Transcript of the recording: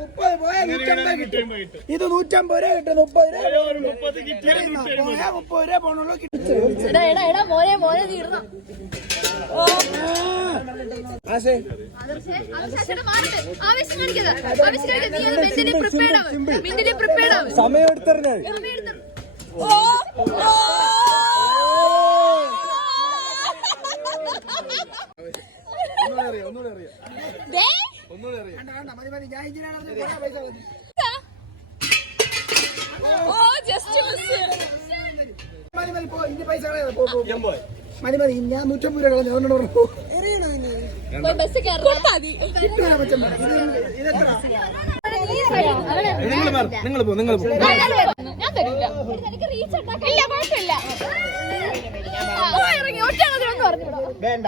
30 പോയാൽ 150 കിട്ടും. ഇത് 150 രൂപ കിട്ടും. 30 രൂപ പോയാ 30 രൂപ പോണുള്ളൂ കിട്ടും. സമയം എടുത്തറിഞ്ഞ മതി മതി, ഞാൻ 150 രൂപ കളഞ്ഞു. അതുകൊണ്ട് പറഞ്ഞു നിങ്ങൾ പോ വേണ്ട